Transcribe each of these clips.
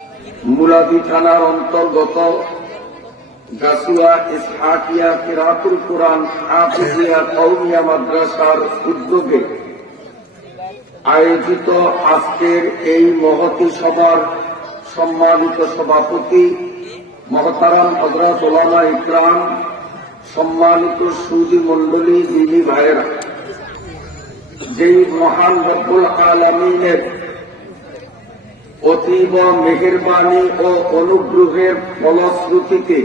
মুলাদি থানার অন্তর্গত গাছুয়া ইসহাকিয়া কিরাতুল কুরআন হাফিজিয়া কওমিয়া মাদ্রাসার উদ্যোগে আয়োজিত আজকের এই মহতী সভার সম্মানিত সভাপতি মহতারাম হযরত উলামা ইকরাম, সম্মানিত সুধী মণ্ডলী, দিনী ভাইয়েরা, যেই মহান রব্বুল আলামিনের অতীব মেহেরবানি ও অনুগ্রহের ফলশ্রুতিতে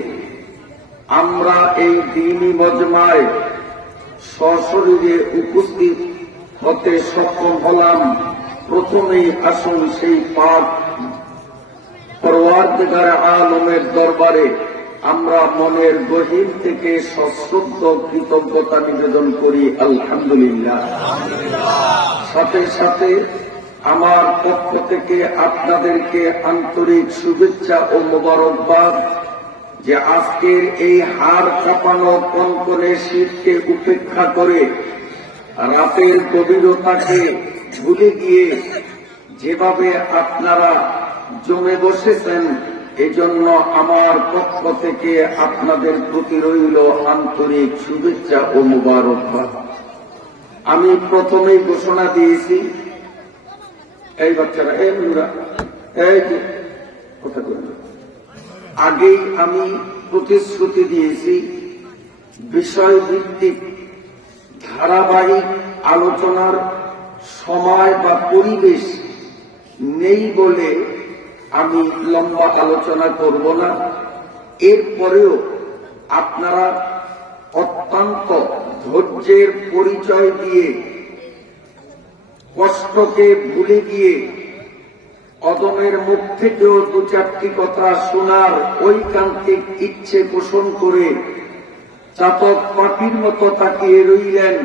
আমরা এই দ্বীনি মজমায় সশরীরে উপস্থিত হতে সক্ষম হলাম। প্রথমেই আসুন সেই পাক পরওয়ারদিগার আলমের দরবারে আমরা মনের গহীন থেকে সশ্রদ্ধ কৃতজ্ঞতা নিবেদন করি, আলহামদুলিল্লাহ। সাথে সাথে আমার পক্ষ থেকে আপনাদেরকে আন্তরিক শুভেচ্ছা ও মোবারকবাদ, যে আজকের এই হাড় কাঁপানো কনকনে শীতকে উপেক্ষা করে রাতের গভীরতাকে ভুলে গিয়ে যেভাবে আপনারা জমে বসেছেন, এজন্য আমার পক্ষ থেকে আপনাদের প্রতি রইল আন্তরিক শুভেচ্ছা ও মোবারকবাদ। আমি প্রথমেই ঘোষণা দিয়েছি, এই বাচ্চারা, এই বন্ধুরা, এই যে কথা বলল, আগেই আমি প্রতিশ্রুতি দিয়েছি বিষয়ভিত্তিক ধারাবাহিক আলোচনার সময় বা পরিবেশ নেই বলে আমি লম্বা আলোচনা করব না। এরপরেও আপনারা অত্যন্ত ধৈর্যের পরিচয় দিয়ে, কষ্টকে ভুলে গিয়ে অদমের মুখ থেকেও দু চারটি কথা শোনার ঐকান্তিক ইচ্ছে পোষণ করে চাতক পাখির মতো তাকিয়ে রইলেন।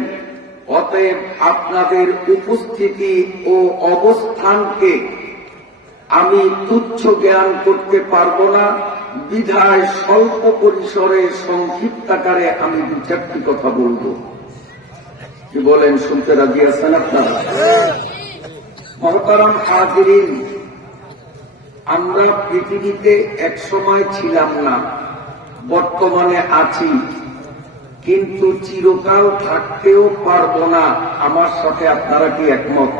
অতএব আপনাদের উপস্থিতি ও অবস্থানকে আমি তুচ্ছ জ্ঞান করতে পারব না, বিধায় স্বল্প পরিসরে সংক্ষিপ্তাকারে আমি দু চারটি কথা বলব। কি বলেন, শুনতে রাজি আছেন আপনারা? মহতারাম হাজিরিন, আমরা পৃথিবীতে একসময় ছিলাম না, বর্তমানে আছি, কিন্তু চিরকাল থাকতেও পারব না। আমার সাথে আপনারা কি একমত?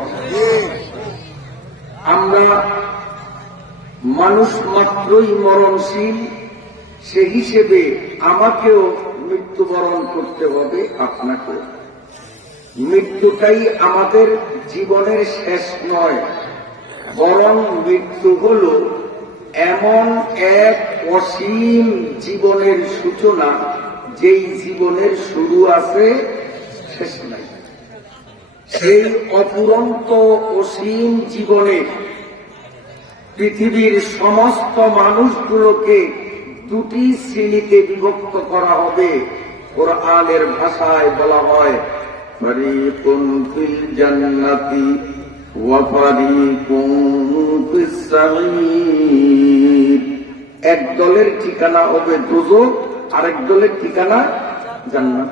আমরা মানুষ মাত্রই মরণশীল, সে হিসেবে আমাকেও মৃত্যুবরণ করতে হবে, আপনাকেও। মৃত্যুটাই আমাদের জীবনের শেষ নয়, বরং মৃত্যু হল এমন এক অসীম জীবনের সূচনা, যেই জীবনের শুরু আছে, শেষ নাই। সেই অপুরন্ত অসীম জীবনে পৃথিবীর সমস্ত মানুষগুলোকে দুটি শ্রেণীতে বিভক্ত করা হবে। কোরআনের ভাষায় বলা হয়, ফারিকুন ফিল জান্নাতি ওয়া ফারিকুন ফিস সাঈর। এক দলের ঠিকানা হবে দোজখ, আরেক দলের ঠিকানা জান্নাত।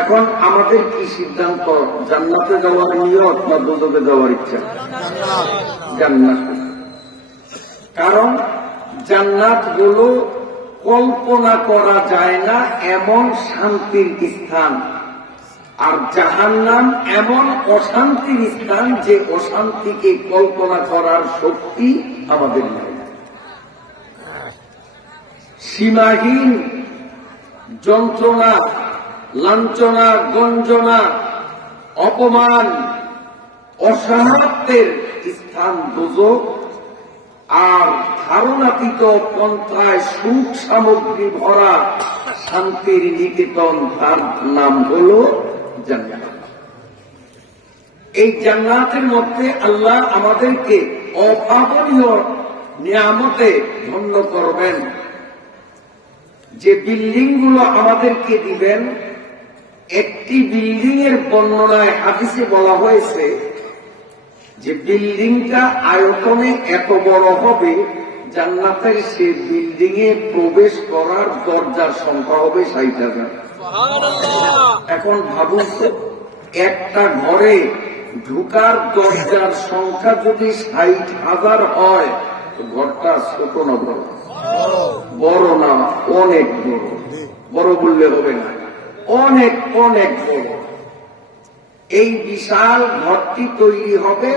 এখন আমাদের কি সিদ্ধান্ত? জান্নাতে যাওয়ার নিয়ত না দোজখে যাওয়ার ইচ্ছা? জান্নাত। কারণ জান্নাত হলো কল্পনা করা যায় না এমন শান্তির স্থান, আর জাহান্নাম এমন অশান্তির স্থান যে অশান্তিকে কল্পনা করার শক্তি আমাদের নাই। সীমাহীন যন্ত্রণা, লাঞ্ছনা, গঞ্জনা, অপমান, অসহায়ত্বের স্থান দোজখ, আর ধারণাতীত পন্থায় সুখ সামগ্রী ভরা শান্তির নিকেতন, তার নাম হল জান্নাত। এই জান্নাতের মধ্যে আল্লাহ আমাদেরকে অভাবনীয় নিয়ামতে ধন্য করবেন। যে বিল্ডিং গুলো আমাদেরকে দিবেন, একটি বিল্ডিং এর বর্ণনায় হাদিসে বলা হয়েছে যে বিল্ডিংটা আয়তনে এত বড় হবে, জান্নাতের সে বিল্ডিং এ প্রবেশ করার দরজার সংখ্যা হবে 60,000। এখন ভাবুন তো, একটা ঘরে ঢুকার দরজার সংখ্যা যদি 60,000 হয়, ঘরটা ছোট না বড়? বড় না, অনেক বড়। বড় বললে হবে না, অনেক অনেক বড়। এই বিশাল ঘরটি তৈরি হবে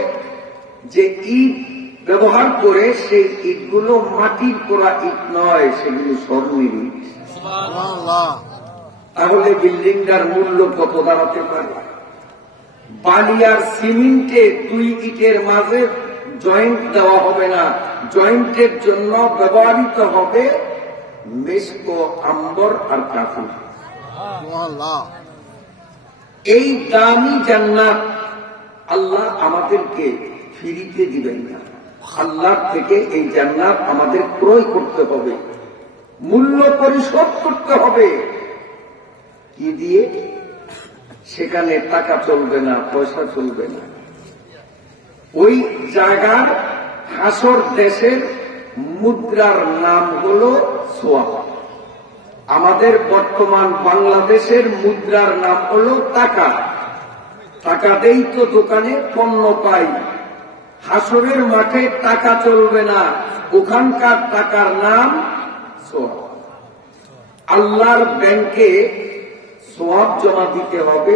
যে ইট ব্যবহার করে, সেই ইটগুলো মাটির করা ইট নয়, সেগুলো স্বর্ণের ইট। তাহলে বিল্ডিংটার মূল্য কত দাঁড়াতে পারে? বালি আর সিমেন্টে 2 ইটের মাঝে জয়েন্ট দেওয়া হবে না, জয়েন্টের জন্য ব্যবহৃত হবে মেশকো, আম্বর আর কাফুর। এই দামি জান্নাত আল্লাহ আমাদেরকে ফ্রিতে দিবেন না, আল্লাহ থেকে এই জান্নাত আমাদের ক্রয় করতে হবে, মূল্য পরিশোধ করতে হবে। কি দিয়ে? সেখানে টাকা চলবে না, পয়সা চলবে না। ওই জায়গার হাসর দেশের মুদ্রার নাম হলো সোয়াব। আমাদের বর্তমান বাংলাদেশের মুদ্রার নাম হলো টাকা। টাকা দেই তো দোকানে পণ্য পাই। হাসরের মাঠে টাকা চলবে না, ওখানকার টাকার নাম সোয়াব। আল্লাহর ব্যাংকে সোয়াব জমা দিতে হবে,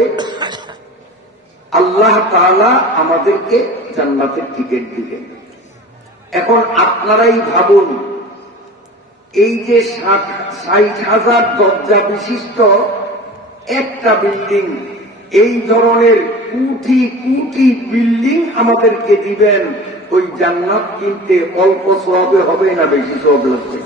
আল্লাহ তাআলা আমাদেরকে জান্নাতের টিকিট দিবেন। এখন আপনারাই ভাবুন, এই যে 60,000 দরজা বিশিষ্ট একটা বিল্ডিং, এই ধরনের কোটি কোটি বিল্ডিং আমাদেরকে দিবেন, ওই জান্নাত কিনতে অল্প সোয়াবে হবে না বেশি সোয়াব লাগবে?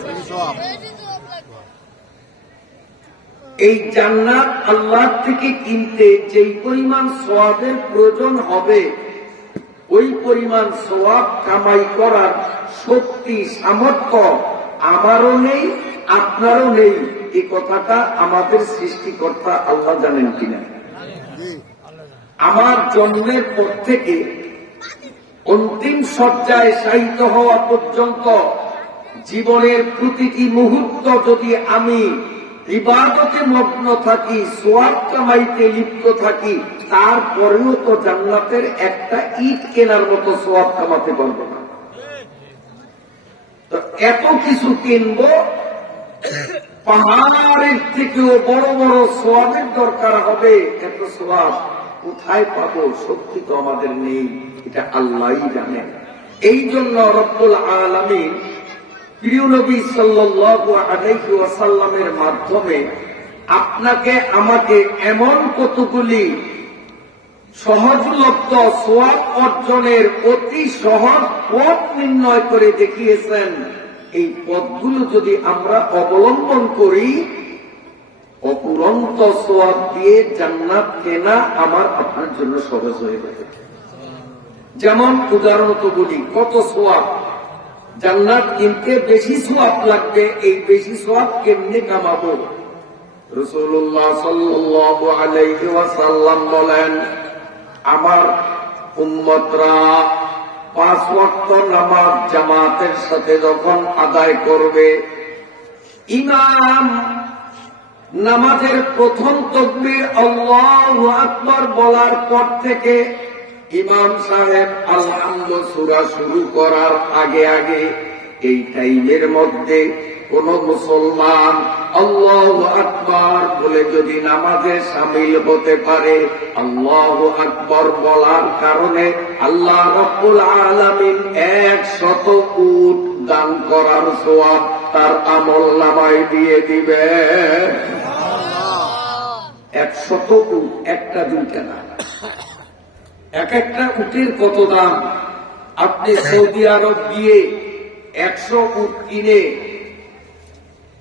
এই জান্নাত আল্লাহ থেকে কিনতে যেই পরিমাণ সোয়াবের প্রয়োজন হবে, ওই পরিমাণ সোয়াব কামাই করার শক্তি সামর্থ্য আমারও নেই, আপনারও নেই। এই কথাটা আমাদের সৃষ্টিকর্তা আল্লাহ জানেন কিনা? আমার জন্মের পর থেকে অন্তিম শয্যায় শায়িত হওয়া পর্যন্ত জীবনের প্রতিটি মুহূর্ত যদি আমি ইবাদতে মগ্ন থাকি, সোয়াব কামাইতে লিপ্ত থাকি, তারপরেও তো জান্নাতের একটা ইট কেনার মতো সোয়াব কামাতে পারবো না। তো এত কিছু কিনবো, পাহাড়ের থেকেও বড় বড় সোয়াবের দরকার হবে। এত সোয়াব কোথায় পাবো? শক্তি তো আমাদের নেই, এটা আল্লাহই জানেন। এই জন্য রব্বুল আলামিন প্রিয় নবী সাল্লাল্লাহু আলাইহি ওয়াসাল্লামের মাধ্যমে আপনাকে আমাকে এমন কতগুলি সহজলভ্য সোয়াব অর্জনের অতি সহজ পথ নির্ণয় করে দেখিয়েছেন। এই পথগুলো যদি আমরা অবলম্বন করি, অপুরন্ত সোয়াব দিয়ে জান্নাত কেনা আমার আপনার জন্য সহজ হয়ে যাবে। যেমন উদাহরণত বলি, কত সোয়াব জান্নাত কিনতে বেশি সোয়াব লাগবে, এই বেশি সোয়াব কেমনে কামাবো? রাসূলুল্লাহ সাল্লাল্লাহু আলাইহি ওয়াসাল্লাম বলেন, আমার উম্মতরা 5 ওয়াক্ত নামাজ জামাতের সাথে যখন আদায় করবে, ইমাম নামাজের প্রথম তাকবীর আল্লাহু আকবার বলার পর থেকে ইমাম সাহেব আলহামদুলিল্লাহ সূরা শুরু করার আগে আগে এই টাইমের মধ্যে কোন মুসলমান আল্লাহু আকবার বলে যদি নামাজে শামিল হতে পারে, আল্লাহু আকবার বলার কারণে আল্লাহ রাব্বুল আলামিন 100 উট দান করার সওয়াব তার আমলনামায় দিয়ে দিবে। 100 উট, একটা দুইটা না, এক একটা উটের কত দাম। আপনি সৌদি আরব গিয়ে 100 উট কিনে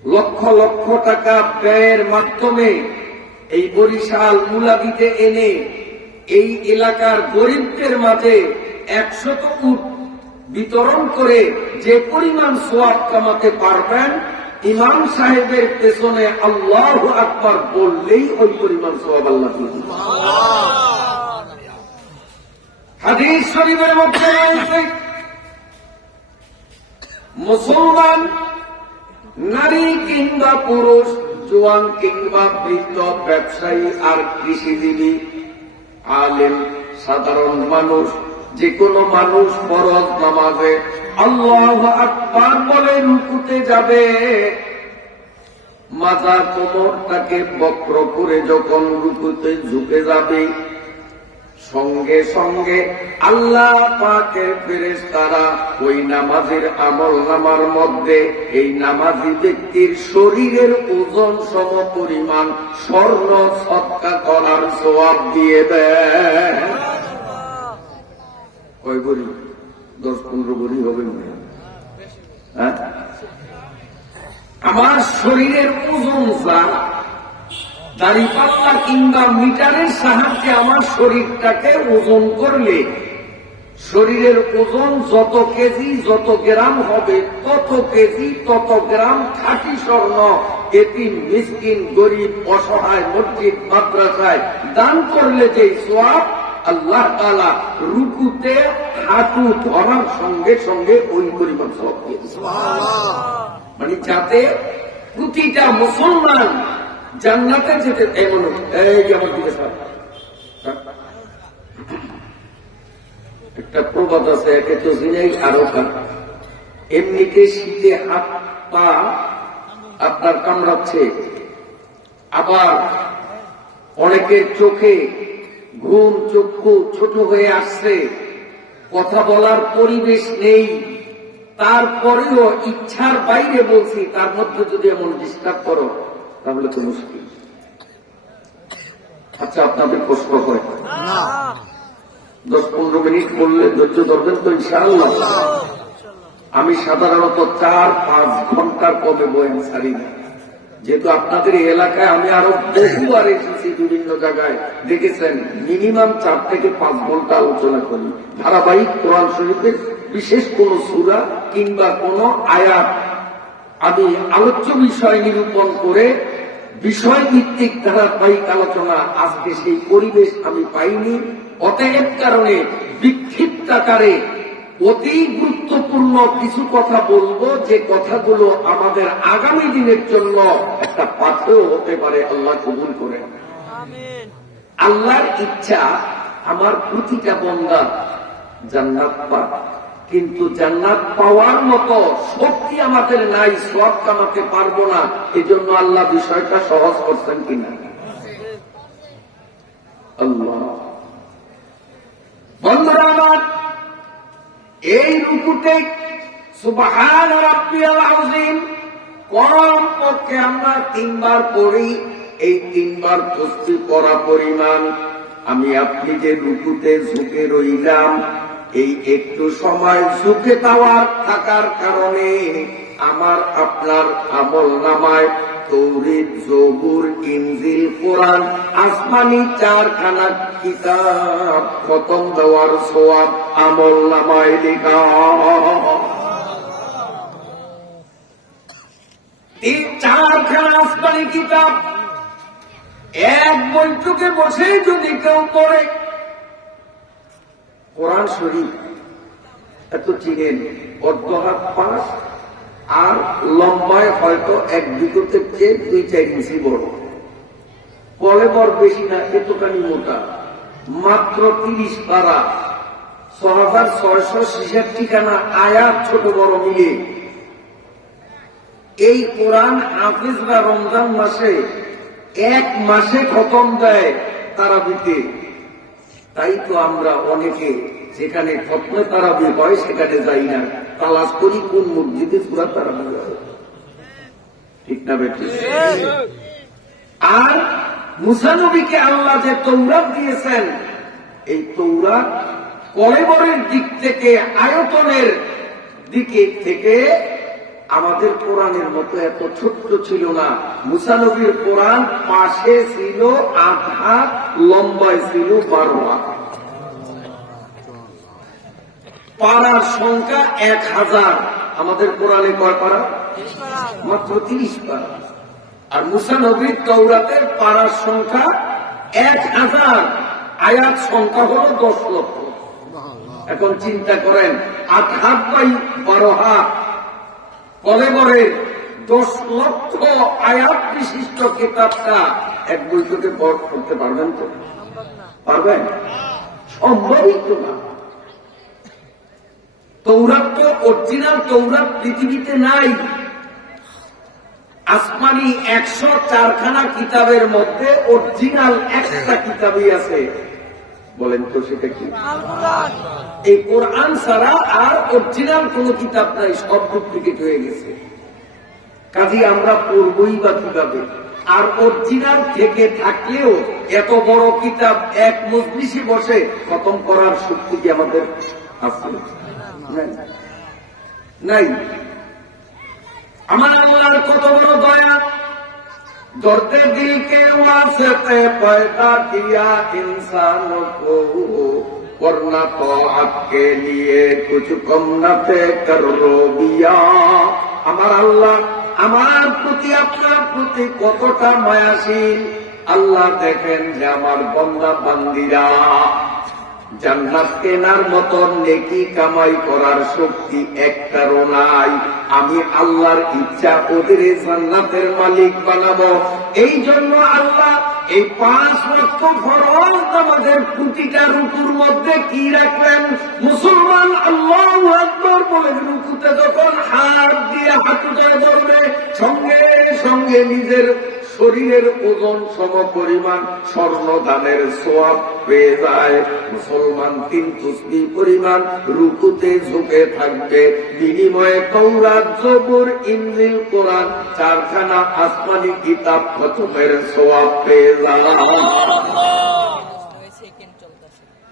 লক্ষ লক্ষ টাকা ব্যয়ের মাধ্যমে এই বরিশাল মুলাদিতে এনে এই এলাকার গরিবদের মাঝে 100 উট বিতরণ করে যে পরিমাণ সওয়াব কামাতে পারবেন, ইমাম সাহেবের পেছনে আল্লাহু আকবার বললেই ওই পরিমাণ সওয়াব আল্লাহ দিবেন। হাদিস শরীফের মধ্যে রয়েছে, মুসলমান নারী কিংবা পুরুষ, জোয়ান কিংবা বৃদ্ধ, ব্যবসায়ী আর কৃষিজীবী, আলেম সাধারণ মানুষ, যে কোনো মানুষ ফরজ নামাজে আল্লাহু আকবার বলে রুকুতে যাবে, মাথা কোমরটাকে বক্র করে যখন রুকুতে ঝুঁকে যাবে, সঙ্গে সঙ্গে আল্লাহ পাকের ফেরেশতারা ওই নামাজের আমলনামার মধ্যে এই নামাজি ব্যক্তির শরীরের ওজন সম পরিমাণ স্বর্ণ সদকা করার সওয়াব দিয়ে দেয়। কয় ভরি? 10-15 ভরি হবে না? হ্যাঁ, আমার শরীরের ওজন যা, দাড়িপাল্লা কিংবা মিটারের সাহায্যে আমার শরীরটাকে ওজন করলে শরীরের ওজন যত কেজি যত গ্রাম হবে, তত কেজি তত গ্রাম খাঁটি স্বর্ণ এতিম মিসকিন গরিব অসহায় মসজিদ মাদ্রাসায় দান করলে যে সওয়াব আল্লাহ তাআলা রুকুতে হাঁটু ধরার সঙ্গে সঙ্গে ওই পরিমাণ সওয়াব দিয়ে দিয়েছেন। মানে যাতে প্রতিটা মুসলমান জান্নাতে যেতে, এমন এই যেমন একটা প্রবাদ আছে, একে তো জিনাই আরো খান, এমনিতে শীতে হাত পা আপনার কামড়াচ্ছে, আবার অনেকের চোখে ঘুম, চক্ষু ছোট হয়ে আসছে, কথা বলার পরিবেশ নেই, তারপরেও ইচ্ছার বাইরে বলছি, তার মধ্যে যদি এমন ডিস্টার্ব করো তাহলে তো মুশকিল। আচ্ছা, আপনাদের প্রশ্ন করে 10-15 মিনিট বললে ধৈর্য ধরবেন তো ইনশাআল্লাহ? আমি সাধারণত 4-5 ঘন্টার কমে বয়ান ছাড়ি না, যেহেতু আপনাদের এই এলাকায় আমি আরো বহুবার এসেছি, বিভিন্ন জায়গায় দেখেছেন মিনিমাম 4 থেকে 5 ঘন্টা আলোচনা করি ধারাবাহিক। কোরআন শরীফের বিশেষ কোন সূরা কিংবা কোন আয়াত আমি আলোচ্য বিষয় নিরূপণ করে বিষয় ভিত্তিক ধারাবাহিক আলোচনা, আজকে সেই পরিবেশ আমি পাইনি। অতএব কারণে বিক্ষিপ্ত আকারে অতি গুরুত্বপূর্ণ কিছু কথা বলবো, যে কথাগুলো আমাদের আগামী দিনের জন্য একটা পাথেয় হতে পারে। আল্লাহ কবুল করে। আল্লাহর ইচ্ছা আমার প্রতিটা বান্দা জান্নাত পাক, কিন্তু জান্নাত পাওয়ার মতো শক্তি আমাদের নাই, সওয়াব কামাতে পারবো না। এজন্য আল্লাহ বিষয়টা সহজ করছেন কিনা? আল্লাহ বন্ধুরা আমার, এই রুকুতে সুবহান রাব্বিয়াল আযীম কম পক্ষে আমরা 3 বার পড়ি। এই 3 বার তসবিহ পড়া পরিমাণ আমি আপনি যে রুকুতে ঝুঁকে রইলাম, এই একটু সময় ঝুঁকে থাকার কারণে আমার আপনার আমলনামায় তৌরাত, জবুর, ইনজিল, কোরআন, আসমানি 4খানা কিতাব খতম দেওয়ার সওয়াব আমলনামায় লেখা। এই 4খানা আসমানি কিতাব এক বৈঠকে বসে যদি কেউ পড়ে, কোরআন শরীফ এত চিনেন, অর্ধ হাত পাশ, আর লম্বায় হয়তো 1 বিঘতের চেয়ে 2-4 ইঞ্চি বড়, কলেবর বেশি না, এতখানি মোটা, মাত্র 30 পারা, 6666 খানা আয়াত ছোট বড় মিলে। এই কোরআন হাফিজরা রমজান মাসে 1 মাসে খতম দেয় তারাবিতে। তাই তো আমরা অনেকে যেখানে খতমে তারাবি হয় সেখানে যাই না, তালাশ করি কোন মসজিদে সূরা তারাবি হয়। ঠিক না বেঠিক? আর মুসা নবীকে আল্লাহ যে তৌরাত দিয়েছেন, এই তৌরাত কলেবরের দিক থেকে, আয়তনের দিকে থেকে আমাদের কোরআনের মতো এত ছোট্ট ছিল না। মুসা নবীর কোরআন পাশে ছিল 8 হাত, লম্বায় ছিল 12 হাত, পারার সংখ্যা 1000। আমাদের কোরআনে কয় পারা? মাত্র 30 পারা। আর মুসা নবীর তৌরাতের পারার সংখ্যা 1000, আয়াত সংখ্যা হলো 10 লক্ষ। এখন চিন্তা করেন, 8 হাত বাই 12 হাত কলেবরের 10 লক্ষ আয়াত বিশিষ্ট কিতাবটা এক বৈঠকে পড়তে পারবেন তো? পারবেন? সম্ভবই তো না। তৌরাত তো অরিজিনাল তৌরাত পৃথিবীতে নাই। আসমানি 104খানা কিতাবের মধ্যে অরিজিনাল একটা কিতাবই আছে। বলেন তো সেটা কি? এই কোরআন ছাড়া আর অরিজিনাল কোন কিতাব নাই, সব ডুপ্লিকেট হয়ে গেছে। কাজে আমরা পড়বই বা কিভাবে? আর অরিজিনাল থেকে থাকলেও এত বড় কিতাব এক মজলিসে বসে খতম করার শক্তি কি আমাদের আছে? নাই। আমার আল্লাহর কত বড় দয়া! दर्दे दिल के वास्ते पैदा किया इंसान को, वरना तो आपके लिए कुछ कम न थे कर रो दिया। আমার আল্লাহ আমার প্রতি আপনার প্রতি কতটা মায়াশীল। আল্লাহ দেখেন যে আমার বান্দা বান্দিরা জান্নাত কেনার মতন নেকি কামাই করার শক্তি একটারও নাই। আমি আল্লাহর ইচ্ছা ওদের জান্নাতের মালিক বানাবো। এই জন্য আল্লাহ এই 5 ওয়াক্ত ফরজ নামাজের প্রতিটা রুকুর মধ্যে কি রাখলেন? মুসলমান আল্লাহু আকবার বলে রুকুতে যখন হাত দিয়ে হাঁটুতে ধরবে, সঙ্গে সঙ্গে নিজের শরীরের ওজন সম পরিমাণ স্বর্ণদানের সোয়াব পেয়ে যায়। মুসলমান 3 তসবিহ পরিমাণ রুকুতে ঝুঁকে থাকবে, বিনিময়ে তাওরাত, জবুর, ইনজিল, কোরআন 4খানা আসমানি কিতাব খতমের সোয়াব পেয়ে যায়।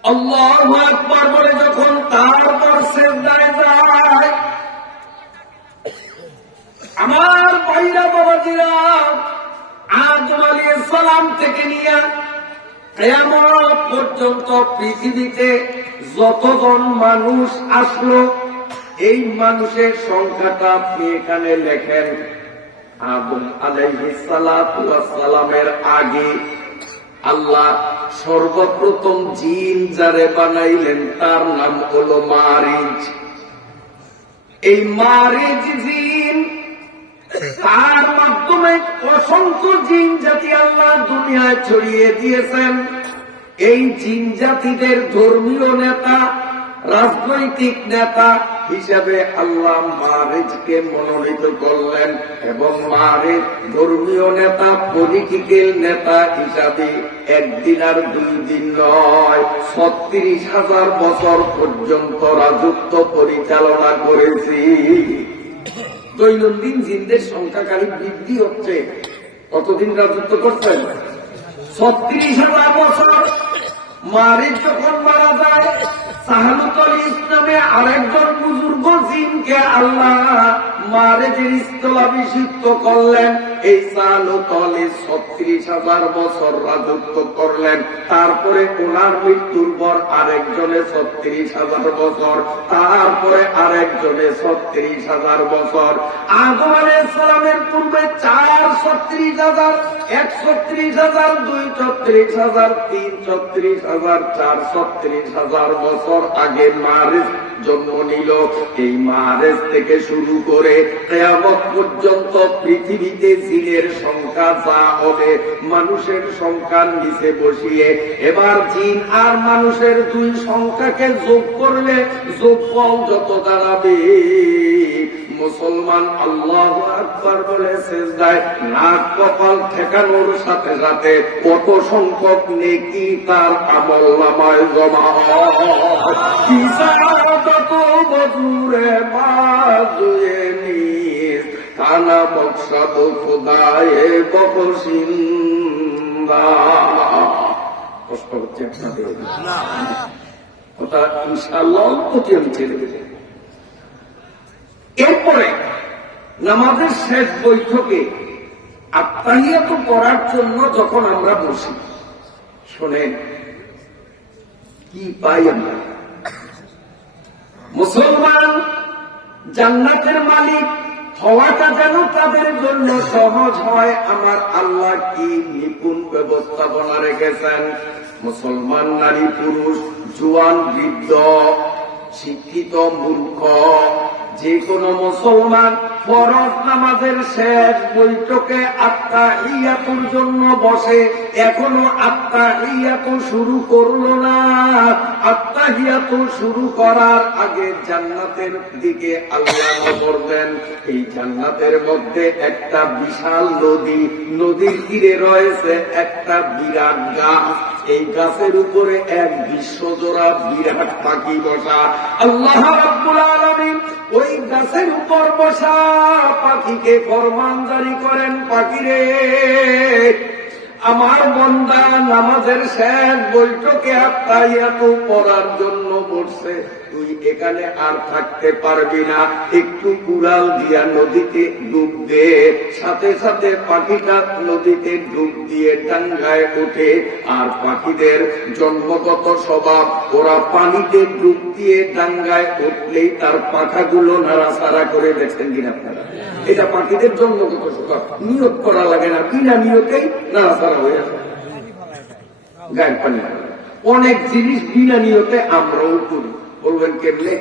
আল্লাহু আকবার বলে যখন তারপর সিজদায় যায়, আমার ভাইরা বাবাজিরা, আদম আলাইহিস সালাম থেকে নিয়ে কিয়ামত পর্যন্ত পৃথিবীতে যতজন মানুষ আসলো, এই মানুষের সংখ্যাটা আপনি এখানে লেখেন। আদম আলাইহিস সালামের আগে আল্লাহ সর্বপ্রথম জিন যারে বানাইলেন তার নাম হলো মারিজ। এই মারিজ জিন, তার মাধ্যমে অসংখ্য জিন জাতি আল্লাহ দুনিয়ায় ছড়িয়ে দিয়েছেন। এই জিন জাতিদের ধর্মীয় নেতা, রাজনৈতিক নেতা হিসাবে আল্লাহ মারিজকে মনোনীত করলেন এবং মারিজ ধর্মীয় নেতা, পলিটিক্যাল নেতা হিসাবে একদিন আর 2 দিন নয়, 36,000 বছর পর্যন্ত রাজত্ব পরিচালনা করেছি। দৈনন্দিন জিনদের সংখ্যা খালি বৃদ্ধি হচ্ছে। কতদিন রাজত্ব করছেন? 36,000 বছর। মারিজ যখন মারা যায়, সাহানুতল ইসলামে আরেকজন বুজুর্গ জিনকে আল্লাহ মারিজের স্থলাভিষিক্ত করলেন। এই সাহানুতল 36,000 বছর রাজত্ব করলেন। তারপরে ওনার মৃত্যুর পর আরেকজনে 36,000 বছর, তারপরে আরেকজনে 36,000 বছর। আদম আলাইহিস সালামের পূর্বে 4 36,000, 1 36,000, 2 36,000, 3 36,000, 4 36,000 বছর আগে মারিজ জন্ম নিল। এই মারিজ থেকে শুরু করে কিয়ামত পর্যন্ত পৃথিবীতে জিনের সংখ্যা যা হবে, মানুষের সংখ্যার নিচে বসিয়ে এবার জিন আর মানুষের 2 সংখ্যাকে যোগ করলে যোগফল যত দাঁড়াবে, মুসলমান আল্লাহু আকবার বলে সিজদায় নাক কপাল ঠেকানোর সাথে সাথে কত সংখ্যক নেকি তার আমলনামায় জমা হয়। হিসাবত বজুরে বাজুয়ে নিস, কানা মকসদ খোদায়ে বকশিন্দা। কষ্ট হচ্ছে আপনাদের না? ওটা ইনশাআল্লাহ অতি আমি ছেড়ে দেব। এরপরে নামাজের শেষ বৈঠকে আত্তাহিয়াত পড়ার জন্য যখন আমরা বসি, শোনেন কি পাই আমরা? মুসলমান জান্নাতের মালিক হওয়াটা যেন তাদের জন্য সহজ হয়, আমার আল্লাহ কি নিপুণ ব্যবস্থাপনা রেখেছেন। মুসলমান নারী পুরুষ, জোয়ান বৃদ্ধ, শিক্ষিত মূর্খ, যে কোনো মুসলমান ফরজ নামাজের শেষ বৈঠকে আত্তাহিয়াতুর জন্য বসে, এখনো আত্তাহিয়াতু শুরু করলো না। আত্তাহিয়াতু শুরু করার আগে জান্নাতের দিকে আল্লাহ নজর দেন। এই জান্নাতের মধ্যে একটা বিশাল নদী, নদীর তীরে রয়েছে একটা বিরাট গাছ। এই গাছের উপরে এক বিশ্বজোড়া বিরাট পাখি বসা। আল্লাহ রাব্বুল আলামিন ওই গাছের উপর বসা পাখিকে ফরমান জারি করেন, পাখিরে আমার বান্দা নামাজের শেষ বৈঠকে আত্তাহিয়াতু পড়ার জন্য বসছে, তুই এখানে আর থাকতে পারবি না, একটু কুড়াল দিয়া নদীতে ডুব দে। সাথে সাথে পাখিটা নদীতে ডুব দিয়ে ডাঙ্গায় ওঠে। আর পাখিদের জন্মগত স্বভাব, ওরা পানিতে ডুব দিয়ে ডাঙ্গায় উঠলেই তার পাখাগুলো নাড়াচাড়া করে, দেখছেন কিনা আপনারা? এটা পাখিদের জন্মগত স্বভাব, নিয়োগ করা লাগে না, বিনা নিয়োগেই নাড়াচাড়া হয়ে আসে গায়ের পানি। অনেক জিনিস বিনা নিয়তে আমরাও করি। বলবেন কেমনে?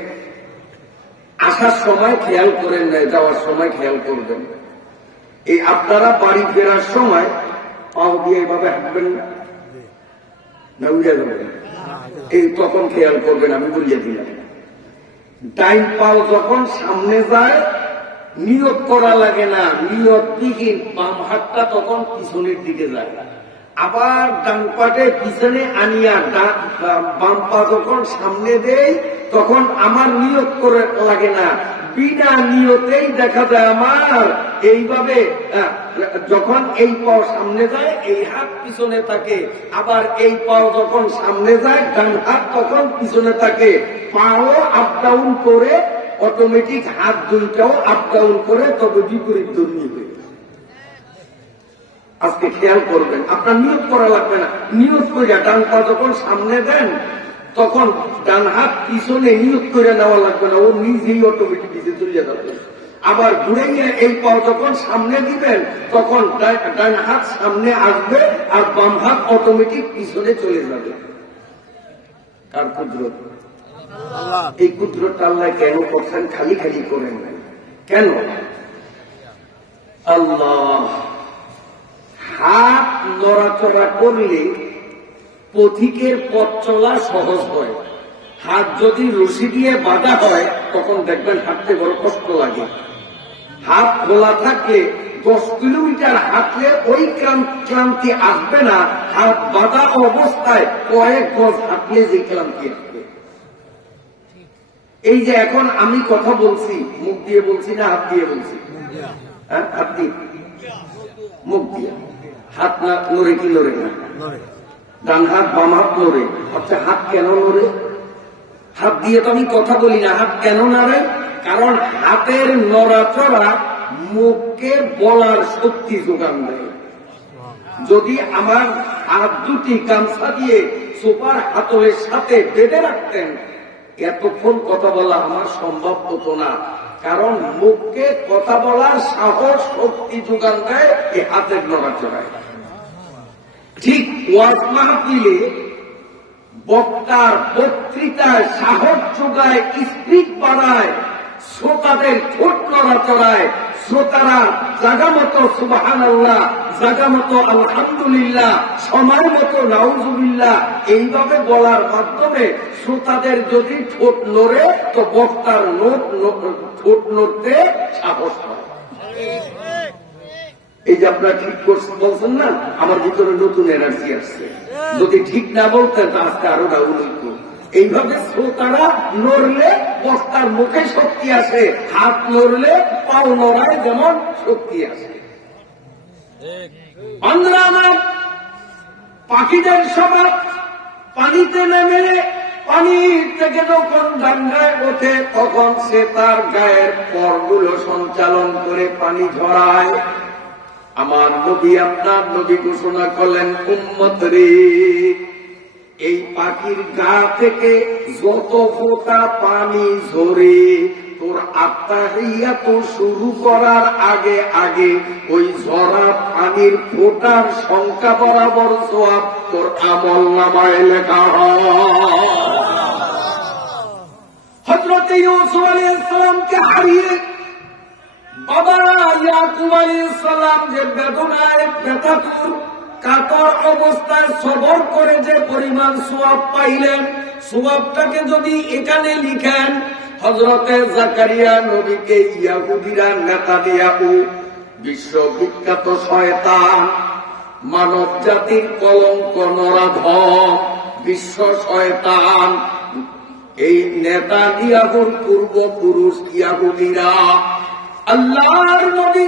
আসার সময় খেয়াল করেন না, যাওয়ার সময় খেয়াল করবেন। এই আপনারা বাড়ি ফেরার সময় পাও দিয়ে এইভাবে হাঁটবেন না, না উড়ে যাবেন, এই তখন খেয়াল করবেন। আমি বলিয়ে দিলাম, ডাইন পাও যখন সামনে যায় নিয়ত করা লাগে না, নিয়ত দিকে বাম হাতটা তখন পিছনের দিকে যায়। আবার ডান পাটে পিছনে আনিয়া বাম পা যখন সামনে দেয় তখন আমার নিয়ত করে লাগে না, বিনা নিয়তেই দেখা যায় আমার এইভাবে যখন এই পাও সামনে যায় এই হাত পিছনে থাকে, আবার এই পাও যখন সামনে যায় ডান হাত তখন পিছনে থাকে। পাও আপ ডাউন করে অটোমেটিক, হাত দুইটাও আপ ডাউন করে, তবে বিপরীত দর্মী হয়ে। আজকে খেয়াল করবেন, আপনার নিয়ত করা লাগবে না। নিয়ত করে ডান পা যখন সামনে দেন তখন ডান হাত পিছনে নিয়ত করে নেওয়া লাগবে না, ও নিজেই অটোমেটিক পিছিয়ে চলে যাবে। আবার ঘুরে গিয়ে এই পা যখন সামনে দিবেন তখন ডান হাত সামনে আসবে আর বাম হাত অটোমেটিক পিছনে চলে যাবে। কার কুদরত? এই কুদরতটা আল্লাহ কেন করছেন? খালি খালি করেন নাই কেন? আল্লাহ হাত নড়াচড়া করলে পথিকের পথ চলা সহজ হয়। হাত যদি রশি দিয়ে বাঁধা হয় তখন দেখবেন হাঁটতে বড় কষ্ট লাগে। হাত খোলা থাকলে 10 কিলোমিটার হাঁটলে ওই ক্লান্তি আসবে না, হাত বাঁধা অবস্থায় কয়েক গজ হাঁটলে যে ক্লান্তি আসবে। এই যে এখন আমি কথা বলছি, মুখ দিয়ে বলছি না হাত দিয়ে বলছি? হ্যাঁ, হাত দিয়ে, মুখ দিয়ে। হাত না নড়ে কি নড়ে না? ডান হাত বাম হাত নড়ে। আচ্ছা, হাত কেন নড়ে? হাত দিয়ে তো আমি কথা বলি না, হাত কেন নড়ে? কারণ হাতের নড়াচড়া মুখকে বলার শক্তি যোগান দেয়। যদি আমার হাত দুটি গামছা দিয়ে সোফার হাতলের সাথে বেঁধে রাখতেন এতক্ষণ কথা বলা আমার সম্ভব হতো না। কারণ মুখকে কথা বলার সাহস শক্তি যোগান দেয় এই হাতের নড়াচড়ায়। ঠিক ওয়াজ মাহফিলে বক্তার বক্তৃতায় সাহস যোগায়, স্পিড বাড়ায়, শ্রোতাদের ঠোঁট নড়াচড়ায়, শ্রোতারা জায়গা মতো সুবহানাল্লাহ, জায়গা মতো আলহামদুলিল্লাহ, সময় মতো নাউজুবিল্লাহ এইভাবে বলার মাধ্যমে শ্রোতাদের যদি ঠোঁট নড়ে তো বক্তার ঠোঁট নড়তে সাহস হয়। এই যে আপনারা ঠিক বলছেন না, আমার ভিতরে নতুন এনার্জি আসছে। যদি ঠিক না বলতেন আজকে আরো ডাউন হইত। এইভাবে শ্রোতারা নড়লে বক্তার মুখে শক্তি আসে, হাত নড়লে পাও নড়ায় যেমন শক্তি আসে। আমার পাখিদের স্বভাব পানিতে নেমে পানি থেকে যখন ডাঙ্গায় ওঠে তখন সে তার গায়ের পরগুলো সঞ্চালন করে পানি ঝরায়। আমার নবী আপনার নবী ঘোষণা করলেন, উম্মত রে, এই পাখির গা থেকে যত ফোঁটা পানি ঝরে তোর আত্তাহিয়াত শুরু করার আগে আগে ওই ঝরা পানির ফোঁটার সংখ্যা বরাবর সওয়াব তোর আমল নামায় লেখা হয়। হযরত ইউসুফ আলাইহিস সালামকে হারিয়ে ইয়াকুব আলাইহিস সালাম যে বেদনায় ব্যথাতুর কাতর অবস্থায় সবর করে যে পরিমাণ সওয়াব পাইলেন, সওয়াবটাকে যদি এখানে লিখেন, হযরতে জাকারিয়া নবীকে ইহুদিরা নেতানিয়াহু, বিশ্ববিখ্যাত শয়তান, মানব জাতির কলঙ্ক, নরাধম, বিশ্ব শয়তান, এই নেতানিয়াহুর পূর্বপুরুষ ইহুদিরা আল্লাহর নবী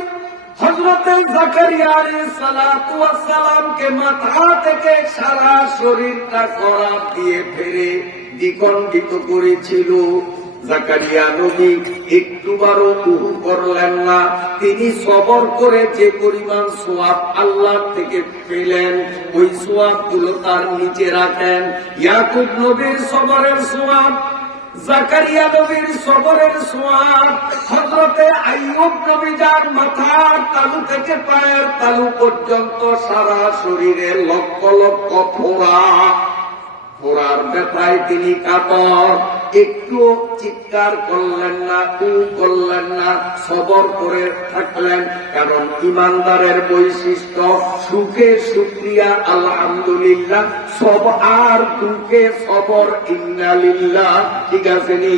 হযরতে জাকারিয়া আলাইহিস সালাতু ওয়াস সালামকে মাথা থেকে সারা শরীরটা করাত দিয়ে ফেরে দ্বিখণ্ডিত করেছিল। জাকারিয়া নবী একটুবারও কুহু করলেন না। তিনি সবর করে যে পরিমাণ সওয়াব আল্লাহ থেকে পেলেন, ওই সওয়াবগুলো তার নিচে রাখেন। ইয়াকুব নবীর সবরের সওয়াব, জাকারিয়া নবীর সবরের সওয়াব, হযরতে আইয়ুব নবী যার মাথার তালু থেকে পায়ের তালু পর্যন্ত সারা শরীরে লক্ষ লক্ষ ফোঁড়া, ফোঁড়ার ব্যথায় তিনি কাতর, একটু চিৎকার করলেন না, করলেন না, সবর করে থাকলেন। কারণ ইমানদারের বৈশিষ্ট্য সুখে শুকরিয়া আলহামদুলিল্লাহ, সব আর দুঃখে সবর ইন্না লিল্লাহ। ঠিক আছে নি?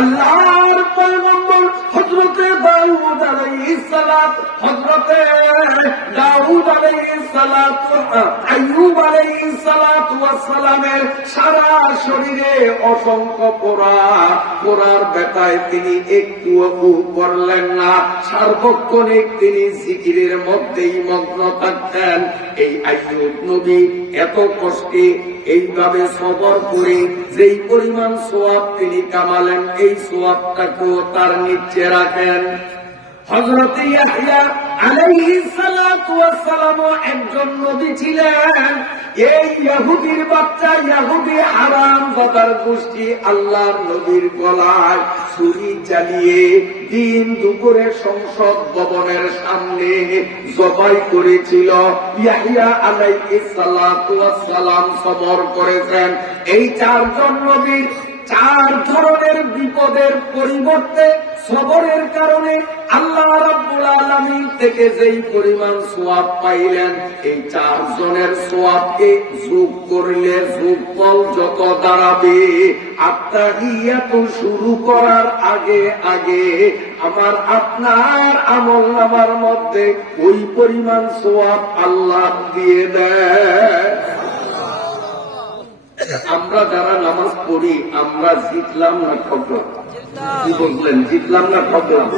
আল্লাহর পয়গম্বর হযরতে দাউদ আলাইহিস সালাত, হযরতে দাউদ আলাইহিস সালাত, আইয়ুব আলাইহিস সালাত ওয়াস সালামের সারা শরীরে অসংখ্য পোড়ার ব্যথায় তিনি একটুও করলেন না। সার্বক্ষণিক তিনি জিকিরের মধ্যেই মগ্ন থাকতেন। এই আইয়ুব নবী এত কষ্টে এইভাবে সবর করে যেই পরিমাণ সওয়াব তিনি কামালেন, এই সওয়াবটাকেও তার নিচে রাখেন। হযরত ইয়াহইয়া আলাইহিস সালাতু ওয়াস সালাম একজন নবী ছিলেন। এই ইহুদির বাচ্চা, ইহুদি হারামজাদার গোষ্ঠী আল্লাহর নবীর গলায় ছুরি চালিয়ে দিন দুপুরে সংসদ ভবনের সামনে জবাই করেছিল। ইয়াহইয়া আলাইহিস সালাতু ওয়াস সালাম সবর করেছেন। এই চারজন নবীর চার ধরনের বিপদের পরিবর্তে সবরের কারণে আল্লাহ রাব্বুল আলামিন থেকে যেই পরিমাণ সওয়াব পাইলেন, এই চারজনের সওয়াবকে যোগ করলে যোগফল যত দাঁড়াবে, আত্তাহিয়াতু শুরু করার আগে আগে আমার আপনার আমলনামার মধ্যে ওই পরিমাণ সওয়াব আল্লাহ দিয়ে দেয়। আমরা যারা নামাজ পড়ি, আমরা জিতলাম না ঠকলাম? কি বললেন? জিতলাম না ঠকলাম?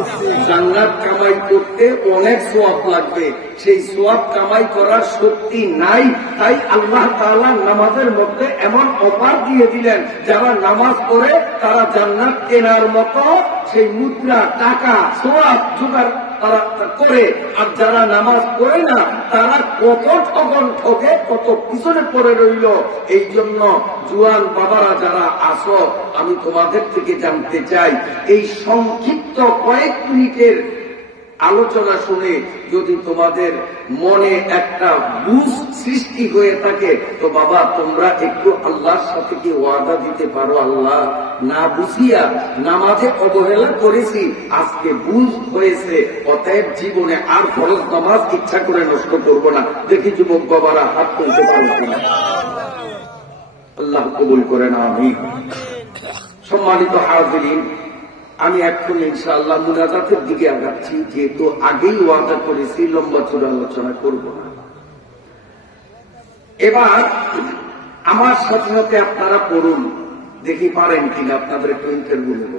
জান্নাত কামাই করতে অনেক সওয়াব লাগবে, সেই সওয়াব কামাই করার শক্তি নাই। তাই আল্লাহ তাআলা নামাজের মধ্যে এমন অফার দিয়ে দিলেন, যারা নামাজ পড়ে তারা জান্নাত কেনার মতো সেই মুদ্রা, টাকা, সওয়াব জোগাড় তারা করে। আর যারা নামাজ পড়ে না, তারা কত ঠগন ঠকে, কত পিছনে পড়ে রইল। এই জন্য জুয়ান বাবারা যারা আসো, আমি তোমাদের থেকে জানতে চাই, এই সংক্ষিপ্ত কয়েক মিনিটের আলোচনা শুনে যদি তোমাদের মনে একটা বুঝ সৃষ্টি হয়ে থাকে, তো বাবা তোমরা একটু আল্লাহর সাথে কি ওয়াদা দিতে পারো, আল্লাহ না বুঝিয়া নামাজে অবহেলা করেছি, আজকে বুঝ হয়েছে, অতএব জীবনে আর ফরজ নামাজ ইচ্ছা করে নষ্ট করবো না। দেখি যুবক বাবারা হাত তুলতে পারো কিনা। আল্লাহ কবুল করে না। আমি সম্মানিত হাজিরিন, আমি এখন ইনশাআল্লাহ মুনাজাতের দিকে আগাচ্ছি, যেহেতু আগেই ওয়াদা করেছি লম্বা চূড়া আলোচনা করব না। এবার আমার সাথে সাথে আপনারা পড়ুন, দেখি পারেন কিনা, আপনাদের একটু ইন্টারভিউ নেব।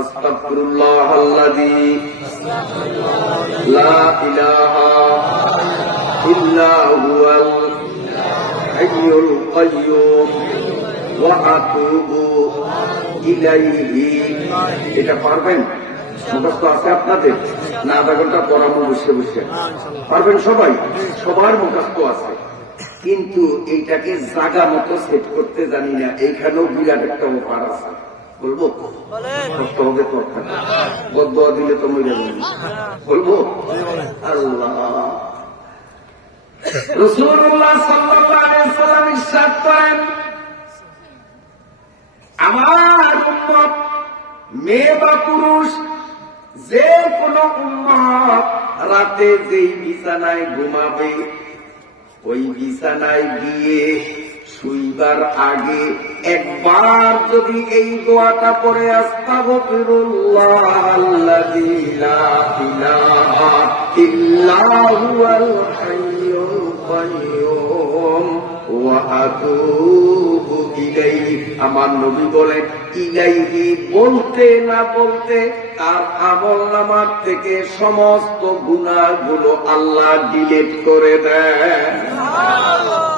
আস্তাগফিরুল্লাহ আল্লাযী লা ইলাহা ইল্লা হুয়াল হাইয়ুল কাইয়্যুম ওয়া আতুবু ইলাইহি। এটা পারবেন? মুখস্থ আছে আপনাদের না? আধা ঘন্টা পড়াবো বসে বসে, পারবেন সবাই? সবার মুখস্থ আছে, কিন্তু এইটাকে জায়গা মতো সেট করতে জানি না। এইখানেও বিরাট একটা অফার আছে, বলবো? কষ্ট হবে তো, বদদোয়া দিলে তো মরে যাবেন। বলবো? আল্লাহ রাসূলুল্লাহ সাল্লাল্লাহু আলাইহি ওয়াসাল্লাম ইরশাদ করেন, আমার উম্মত মেয়ে বা পুরুষ যে কোনো উম্মত রাতে যেই বিছানায় ঘুমাবে, ওই বিছানায় গিয়ে শুইবার আগে একবার যদি এই দোয়াটা পড়ে আস্তাগফিরুল্লাহ আল্লাযী লা ইলাহা ইল্লা হুয়াল হাইয়ুল কাইয়্যুম ওয়া আতুবু ইলাইহি, আমার নবী বলেন ইলাইহি বলতে না বলতে তার আমলনামার থেকে সমস্ত গুনাহগুলো আল্লাহ ডিলিট করে দেন।